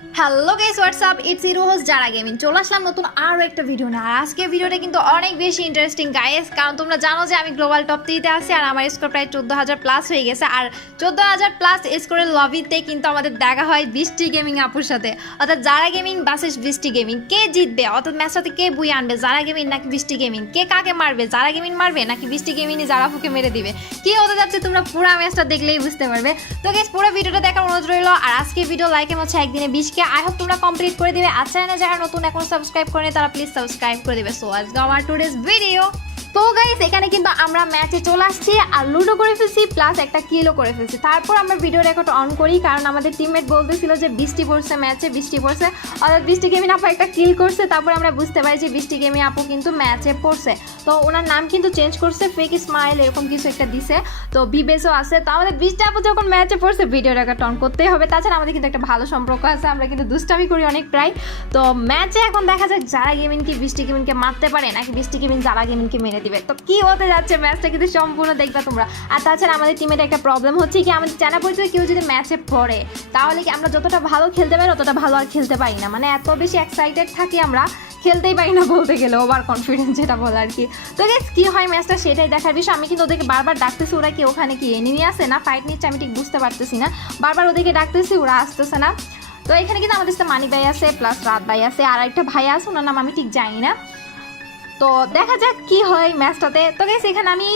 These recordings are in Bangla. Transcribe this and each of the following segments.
Hello guys WhatsApp it's error host যারা গেমিং চলে আসলাম নতুন আরও একটা ভিডিও নিয়ে। আর আজকের ভিডিওটা কিন্তু অনেক বেশি ইন্টারেস্টিং গাইস, কারণ তোমরা জানো যে আমি গ্লোবাল টপ 3-তে আছি আর আমার স্কোর প্রায় 14,000 প্লাস হয়ে গেছে। আর 14,000 প্লাস স্কোরের লবিতে কিন্তু আমাদের দেখা হয় বৃষ্টি গেমিং আপুর সাথে, অর্থাৎ যারা গেমিং বাসেস বৃষ্টি গেমিং। কে জিতবে, অর্থাৎ ম্যাচটাতে কে বুয়ে আনবে, যারা গেমিং নাকি বৃষ্টি গেমিং? কে কাকে মারবে, যারা গেমিং মারবে নাকি বৃষ্টি গেমিংই যারা ফুকে মেরে দিবে? কি হতে যাচ্ছে তোমরা পুরো ম্যাচটা দেখলেই বুঝতে পারবে। তো গাইস পুরো ভিডিওটা দেখার অনুরোধ রইল। আর আজকে ভিডিও লাইকে হচ্ছে একদিনে 20K, আই হোপ তোমরা কমপ্লিট করে দিবে। আর চ্যানেলে যারা নতুন এখন সাবস্ক্রাইব করে তারা প্লিজ সাবস্ক্রাইব করে দিবে। সো আজকে আমার টুডেস ভিডিও। তো গাইস এখানে কিন্তু আমরা ম্যাচে চলে আসছি আর লুডো করে ফেলছি প্লাস একটা কিলও করে ফেলছি। তারপর আমরা ভিডিও রেকর্ড অন করি, কারণ আমাদের টিমমেট বলতেছিল যে বৃষ্টি পড়ছে, ম্যাচে বৃষ্টি পড়ছে, অর্থাৎ বৃষ্টি গেমিং আপু একটা কিল করছে। তারপর আমরা বুঝতে পারি যে বৃষ্টি গেমিং আপু কিন্তু ম্যাচে পড়ছে। তো ওনার নাম কিন্তু চেঞ্জ করছে, ফেক স্মাইল এরকম কিছু একটা দিছে, তো বিবেসও আছে। তো আমাদের বৃষ্টি আপু যখন ম্যাচে পড়ছে ভিডিও রেকর্ড অন করতেই হবে, তাছাড়া আমাদের কিন্তু একটা ভালো সম্পর্ক আছে, আমরা কিন্তু দুষ্টামি করি অনেক প্রায়। তো ম্যাচে এখন দেখা যাক যারা গেমিং কি বৃষ্টি গেমিংকে মারতে পারে নাকি বৃষ্টি গেমিং যারা গেমিংকে মেরে দিবে। তো কি হতে যাচ্ছে ম্যাচটা কিন্তু সম্পূর্ণ দেখবা তোমরা। আর তাছাড়া আমাদের টিমের একটা প্রবলেম হচ্ছে কি, আমাদের জানা পরিচিত কেউ যদি ম্যাচে পড়ে তাহলে কি আমরা যতটা ভালো খেলতে পারি ততটা ভালো আর খেলতে পারি না, মানে এত বেশি এক্সাইটেড থাকি আমরা, খেলতেই পারি না বলতে গেলে, ওভার কনফিডেন্স যেটা বলে আর কি। তো গাইস কি হয় ম্যাচটা সেটাই দেখার বিষয়। আমি কিন্তু ওদেরকে বারবার ডাকতেছি, ওরা কি ওখানে কি এনিমি আছে না ফাইট নিচ্ছে আমি ঠিক বুঝতে পারতেছি না, বারবার ওদেরকে ডাকতেছি ওরা আসতেছে না। তো এখানে কিন্তু আমাদের সাথে মানিক ভাই আছে প্লাস রাত ভাই আছে, আর একটা ভাই আছে ওনার নাম আমি ঠিক জানি না। তো দেখা যাক কি হয় ম্যাচটাতে। তো গাইস এখানে আমি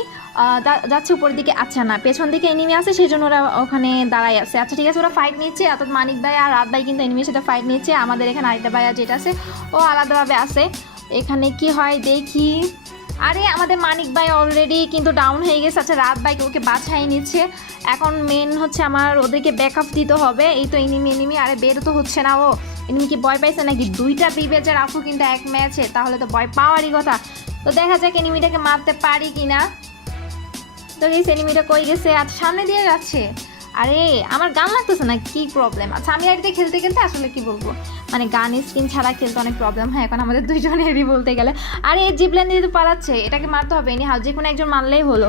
যাচ্ছি উপরের দিকে, আচ্ছা না পেছন দিকে এনিমি আছে সেই জন্য ওরা ওখানে দাঁড়াই আছে। আচ্ছা ঠিক আছে, ওরা ফাইট নিচ্ছে, অর্থাৎ মানিক ভাই আর রাত ভাই কিন্তু এনিমির সাথে ফাইট নিচ্ছে। আমাদের এখানে আরেকটা ভাই যেটা আছে ও আলাদাভাবে আছে। এখানে কি হয় দেখি, আরে আমাদের মানিক ভাই অলরেডি কিন্তু ডাউন হয়ে গেছে। আচ্ছা রাত ভাই ওকে বাছাই নিচ্ছে। এখন মেন হচ্ছে আমার ওদেরকে ব্যাকআপ দিতে হবে। এই তো এনিমি আরে বের তো হচ্ছে না ও। এনিমি কি ভয় পাইছে নাকি? দুইটা বিবেচে রাখো কিন্তু এক ম্যাচে, তাহলে তো ভয় পাওয়ারই কথা। তো দেখা যাক এনিমিটাকে মারতে পারি কিনা। তো এই এনিমিটা কই গেছে? আচ্ছা সামনে দিয়ে যাচ্ছে। আরে আমার গান লাগতেছে না, কি প্রবলেম? আচ্ছা আমি আইডিতে খেলতে খেলতে আসলে কি বলবো, মানে গান স্কিন ছাড়া খেলতে অনেক প্রবলেম হয় এখন আমাদের দুইজনেরই বলতে গেলে। আরে এই জিপলাইন দিয়ে তো পালাচ্ছে, এটাকে মারতে হবে এনি হাউ, যে কোনো একজন মারলেই হলো।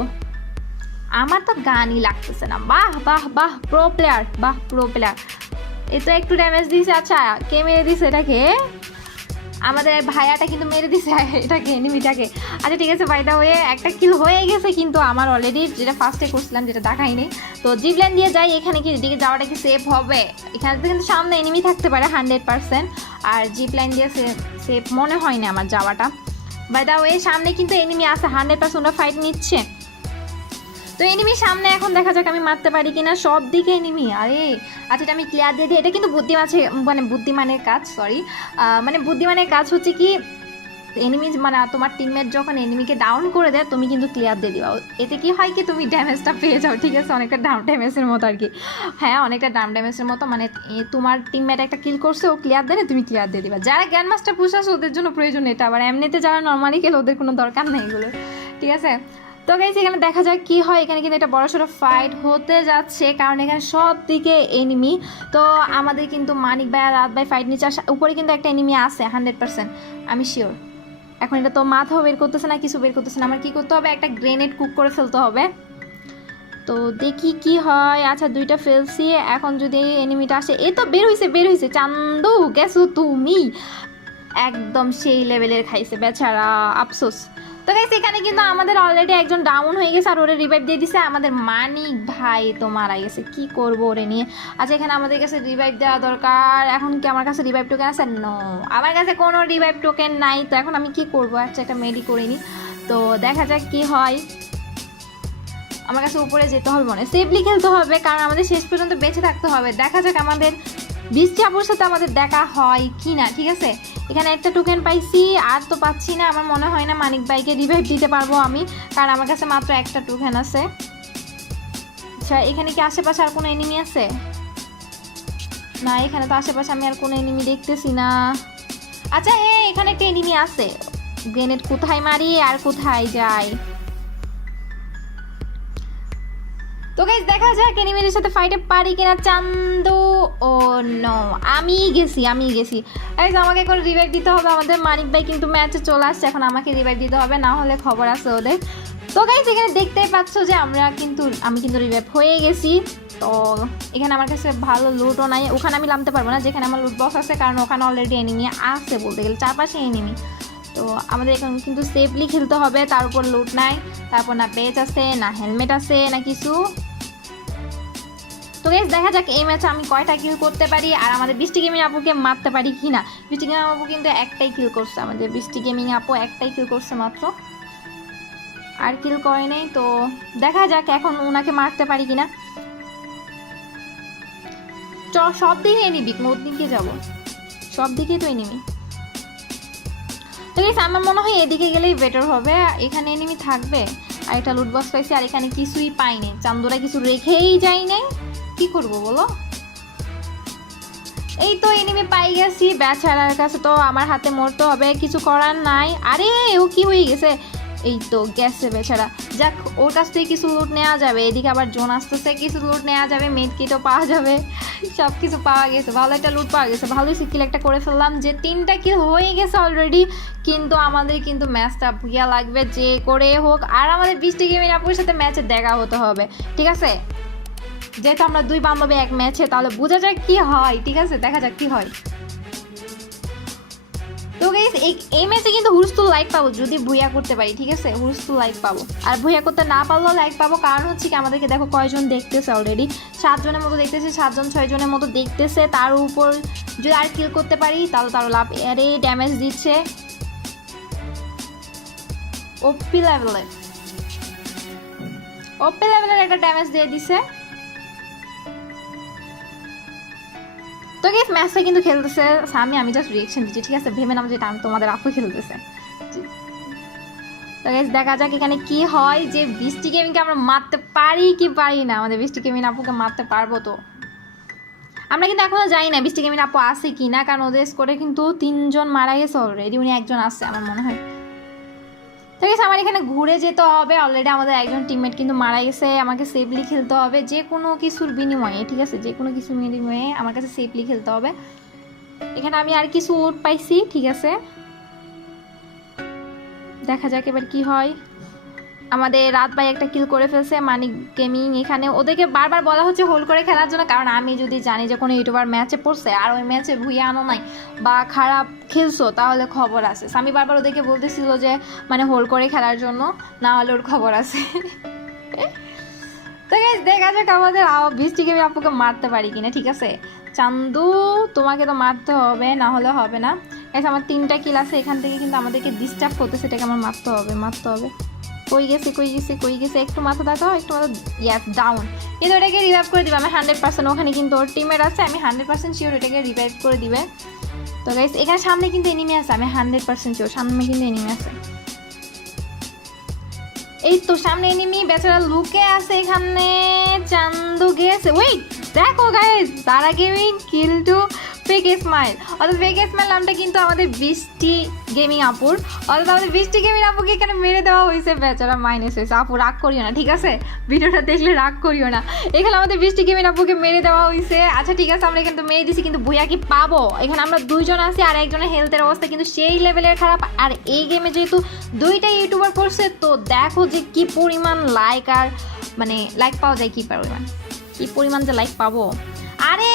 আমার তো গানই লাগতেছে না। বাহ বাহ বাহ প্রো প্লেয়ার, বাহ প্রো প্লেয়ার। এ তো একটু ড্যামেজ দিয়েছে। আচ্ছা কে মেরে দিছে এটাকে? আমাদের ভাইয়াটা কিন্তু মেরে দিছে এটাকে, এনিমিটাকে। আচ্ছা ঠিক আছে, বাইদা হয়ে একটা কিল হয়ে গেছে কিন্তু আমার অলরেডি, যেটা ফার্স্টে করছিলাম যেটা দেখাইনি। তো জিপলাইন দিয়ে যাই, এখানে কি দিকে যাওয়াটা কি সেফ হবে? এখানে তো কিন্তু সামনে এনিমি থাকতে পারে 100%, আর জিপলাইন দিয়ে সেফ মনে হয় না আমার যাওয়াটা। বাইদা হয়ে সামনে কিন্তু এনিমি আছে 100%, ওরা ফাইট নিচ্ছে। তো এনিমির সামনে এখন দেখা যাক আমি মারতে পারি কিনা, সব দিকে এনিমি। আরে আচ্ছা এটা আমি ক্লিয়ার দিয়ে দিই, এটা কিন্তু বুদ্ধিমানের কাজ, সরি মানে বুদ্ধিমানের কাজ হচ্ছে কি, এনিমি মানে তোমার টিমমেট যখন এনিমিকে ডাউন করে দেয় তুমি কিন্তু ক্লিয়ার দিয়ে দিবা। এতে কি হয় কি তুমি ড্যামেজটা পেয়ে যাও, ঠিক আছে, অনেকটা ডাউন ড্যামেজের মতো আর কি। হ্যাঁ অনেকটা ডাউন ড্যামেজের মতো, মানে তোমার টিমমেট একটা কিল করছে ও ক্লিয়ার দেয় তুমি ক্লিয়ার দিয়ে দিবা। যারা গ্র্যান্ড মাস্টার পুশ আছে ওদের জন্য প্রয়োজন এটা, আবার এমনিতে যারা নর্মালি খেলে ওদের কোনো দরকার নেই এগুলো, ঠিক আছে। তো গাইস এখানে দেখা যাক কি হয়। এখানে কিন্তু একটা বড়সড় ফাইট হতে যাচ্ছে, কারণ এখানে সব দিকে এনিমি। তো আমাদের কিন্তু মানিক ভাই আর রাত ভাই ফাইট নিচ্ছে, উপরে কিন্তু একটা এনিমি আছে 100%, আমি শিওর। এখন এটা তো মাথাও বের করতেছে না, কিছু বের করতেছে না, আমার কি করতে হবে, একটা গ্রেনেড কুক করে ফেলতে হবে। তো দেখি কি হয়। আচ্ছা দুইটা ফেলছি, এখন যদি এনিমিটা আসে, এই তো বের হয়েছে চান্দু গেছো তুমি, একদম সেই লেভেলের খাইছে বেচারা, আফসোস। তো গাইস এখানে কিন্তু আমাদের অলরেডি একজন ডাউন হয়ে গেছে আর ওরে রিভাইভ দিয়ে দিছে আমাদের মানিক ভাই, তো মারা গেছে, কি করবো ওরে নিয়ে। আচ্ছা এখানে আমাদের কাছে রিভাইভ দেওয়া দরকার, এখন কি আমার কাছে রিভাইভ টোকেন আছে? নো আমার কাছে কোনো রিভাইভ টোকেন নাই। তো এখন আমি কি করবো, আচ্ছা একটা মেডি করে নিই। তো দেখা যাক কি হয়। আমার কাছে উপরে যেতে হবে, মনে সেফলি খেলতে হবে, কারণ আমাদের শেষ পর্যন্ত বেঁচে থাকতে হবে। দেখা যাক আমাদের বৃষ্টি আপুর সাথে আমাদের দেখা হয় কি না, ঠিক আছে। এখানে একটা টোকেন পাইছি, আর তো পাচ্ছি না। আমার মনে হয় না মানিক ভাইকে রিভাইভ দিতে পারবো আমি, কারণ আমার কাছে মাত্র একটা টোকেন আছে। আচ্ছা এখানে কি আশেপাশে আর কোনো এনিমি আছে? না এখানে তো আশেপাশে আমি আর কোনো এনিমি দেখতেছি না। আচ্ছা হ্যাঁ এখানে একটা এনিমি আছে, গ্রেনেড কোথায় মারি আর কোথায় যাই। তো গাইস দেখা যাক এনিমিদের সাথে ফাইটে পারি কিনা। চান্দু ও নো, আমি গেছি গাইস, আমাকে এখন রিভাইভ দিতে হবে। আমাদের মানিক ভাই কিন্তু ম্যাচে চলে আসছে, এখন আমাকে রিভাইভ দিতে হবে, না হলে খবর আছে ওদের। তো গাইস এখানে দেখতেই পাচ্ছ যে আমি কিন্তু রিভাইভ হয়ে গেছি। তো এখানে আমার কাছে ভালো লুটও নাই, ওখানে আমি নামতে পারবো না যেখানে আমার লুট বক্স আছে, কারণ ওখানে অলরেডি এনিমি আছে বলতে গেলে, চারপাশে এনিমি। তো আমাদের এখানে কিন্তু সেফলি খেলতে হবে, তার উপর লুট নাই, তারপর না বেচ আছে, না হেলমেট আছে, না কিছু। তো গাইস দেখা যাক এই ম্যাচে আমি কয়টা কিল করতে পারি আর আমাদের বৃষ্টি গেমিং আপুকে মারতে পারি কি না। বৃষ্টি গেমিং আপু কিন্তু একটাই কিল করছে, আমাদের বৃষ্টি গেমিং আপু একটাই কিল করছে মাত্র, আর কিল করে নেই। তো দেখা যাক এখন ওনাকে মারতে পারি কিনা। সব দিকে এনিমি, কোন দিকে যাবো, সব দিকেই তো এনিমি। তো গাইস আমার মনে হয় এদিকে গেলেই বেটার হবে, এখানে এনিমি থাকবে। আর এটা লুট বক্স পাইছি আর এখানে কিছুই পাইনি, চান্দুরা কিছু রেখেই যাই নাই, কি করব বলো। এই তো এনিমি পাই গেছি, বেচারার কাছে তো আমার হাতে মরতে হবে, কিছু করার নাই। আরে ও কি হয়ে গেছে, এই তো গেছে বেচারা। যাক ওর কাছ থেকে কিছু লুট নেওয়া যাবে, এদিকে আবার জোন আসতেছে, কিছু লুট নেওয়া যাবে, মেড কিটও পাওয়া যাবে, সব কিছু পাওয়া গেছে, ভালো একটা লুট পাওয়া গেছে, ভালোই কিল একটা করে ফেললাম, যে 3টা কিল হয়ে গেছে অলরেডি। কিন্তু আমাদের কিন্তু ম্যাচটা ভুইয়া লাগবে যে করে হোক, আর আমাদের বৃষ্টি গেমিং আপুর সাথে ম্যাচে দেখা হতে হবে, ঠিক আছে। যেহেতু আমরা 2 বান্ধবী এক ম্যাচে, তাহলে বোঝা যাক কি হয়, ঠিক আছে, দেখা যাক কি হয়। তো গাইস এই ম্যাচে কিন্তু হুরস্তুল লাইক পাবো যদি ভুইয়া করতে পারি, ঠিক আছে, হুরস্তুল লাইক পাবো। আর ভুইয়া করতে না পারলেও লাইক পাবো, কারণ হচ্ছে কি আমাদেরকে দেখো কয়জন দেখতেছে অলরেডি, 7 জনের মতো দেখতেছে, 7 জন 6 জনের মতো দেখতেছে। তার উপর যদি আর কিল করতে পারি তাহলে তারও লাভ। আরে ড্যামেজ দিচ্ছে ওপি লেভেলের একটা ড্যামেজ দিয়ে দিছে। তো গাইস ম্যাচটা কিন্তু খেলতেছে আমি জাস্ট রিঅ্যাকশন দিচ্ছি, ঠিক আছে, ভেবে নাম যেটা আমি তোমাদের আপু খেলতেছে। তো গাইস দেখা যাক এখানে কি হয়, যে বৃষ্টি গেমিংকে আমরা মারতে পারি কি পারি না। আমাদের বৃষ্টি গেমিং আপুকে মারতে পারবো তো, আমরা কিন্তু এখনো জানি না বৃষ্টি গেমিং আপু আছে কি না, কারণ ওদের স্কোরে কিন্তু 3 জন মারা গেছে অলরেডি, উনি একজন আছে আমার মনে হয়। তো গাইস আমার এখানে ঘুরে যেতে হবে, অলরেডি আমাদের একজন টিমমেট কিন্তু মারা গেছে, আমাকে সেফলি খেলতে হবে যে কোনো কিছুর বিনিময়ে, ঠিক আছে, যে কোনো কিছুর বিনিময়ে আমার কাছে সেফলি খেলতে হবে। এখানে আমি আর কিছু উট পাইছি, ঠিক আছে, দেখা যাক এবার কি হয়। আমাদের রাত ভাই একটা কিল করে ফেলছে মানিক গেমিং। এখানে ওদেরকে বারবার বলা হচ্ছে হোল্ড করে খেলার জন্য, কারণ আমি যদি জানি যে কোনো ইউটিউবার ম্যাচে পড়ছে আর ওই ম্যাচে ভুইয়া আনো নাই বা খারাপ খেলছো তাহলে খবর আছে। আমি বারবার ওদেরকে বলতেছিল যে মানে হোল্ড করে খেলার জন্য, না হলে ওর খবর আছে। তো গাইস দেখা যাক আমাদের বৃষ্টি গেমিং আপুকে মারতে পারি কিনা, ঠিক আছে। চান্দু তোমাকে তো মারতে হবে, না হলে হবে না। গাইস আমার 3টা কিল আছে, এখান থেকে কিন্তু আমাদেরকে ডিস্টার্ব করতেছে, এটাকে আমার মারতে হবে। কই গেছে, একটু মাথা দেখাও, একটু মাথা, ইয়াস ডাউন। কিন্তু ওটাকে রিভাইভ করে দিবে, আমি 100%, ওখানে কিন্তু ওর টিমের আছে, আমি 100% শিওর ওটাকে রিভাইভ করে দিবে। তো গাইস এখানে সামনে কিন্তু এনিমি আছে, আমি 100% শিওর সামনে কিন্তু এনিমি আছে। এই তো সামনে এনিমি, বেচারা লুকে আছে এখানে, চান্দু গেছে। ওয়েট দেখো গাইস, তারা গেমিং কিল টু ফেক স্মাইল, অর্থাৎ ফেক স্মাইল নামটা কিন্তু আমাদের বৃষ্টি গেমিং আপুর, অর্থাৎ আমাদের বৃষ্টি গেমিং আপুকে এখানে মেরে দেওয়া হয়েছে, বেচারা মাইনাস হয়েছে। আপু রাগ করিও না, ঠিক আছে, ভিডিওটা দেখলে রাগ করিও না, এখানে আমাদের বৃষ্টি গেমিং আপুকে মেরে দেওয়া হয়েছে। আচ্ছা ঠিক আছে, আমরা এখানে তো মেরে দিছি, কিন্তু ভুইয়া কি পাবো? এখানে আমরা 2 জন আছি আর একজনের হেলথের অবস্থা কিন্তু সেই লেভেলের খারাপ। আর এই গেমে যেহেতু 2টা ইউটিউবার করছে, তো দেখো যে কি পরিমাণ লাইক, আর মানে লাইক পাওয়া যায়, কি পরিমাণ যে লাইক পাবো। আরে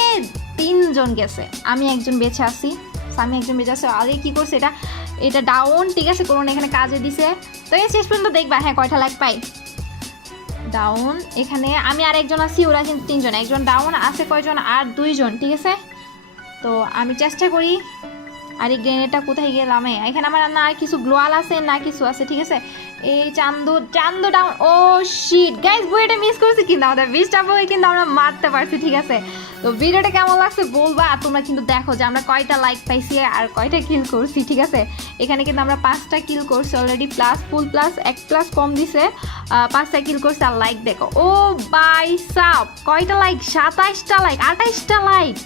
3 জন গেছে, আমি একজন বেঁচে আছি, আগে কি করছে এটা ডাউন, ঠিক আছে, করুন এখানে কাজে দিছে। তো এই শেষ পর্যন্ত দেখবা হ্যাঁ কয়টা লাইক পাই। ডাউন এখানে আমি আর একজন আছি, ওরা কিন্তু 3 জন, একজন ডাউন আছে কয়জন, আর 2 জন, ঠিক আছে। তো আমি চেষ্টা করি। আর এই গ্রেনেডটা কোথায় গেলাম? এখানে আমার না আর কিছু গ্লোয়াল আছে না কিছু আছে, ঠিক আছে। এই চান্দু ডাউন। ও শিট গাইস, বইটা মিস করছি, কিন্তু আমাদের 20টা বই কিন্তু আমরা মারতে পারছি, ঠিক আছে। তো ভিডিওটা কেমন লাগছে বলবা, আর তোমরা কিন্তু দেখো যে আমরা কয়টা লাইক পাইছি আর কয়টা কিল করছি, ঠিক আছে। এখানে কিন্তু আমরা 5টা কিল করছি already, plus full plus 1 plus কম দিছে, 5টা কিল করছি। আর লাইক দেখো, ও বাই সাব কয়টা লাইক, 27টা লাইক, 28টা লাইক।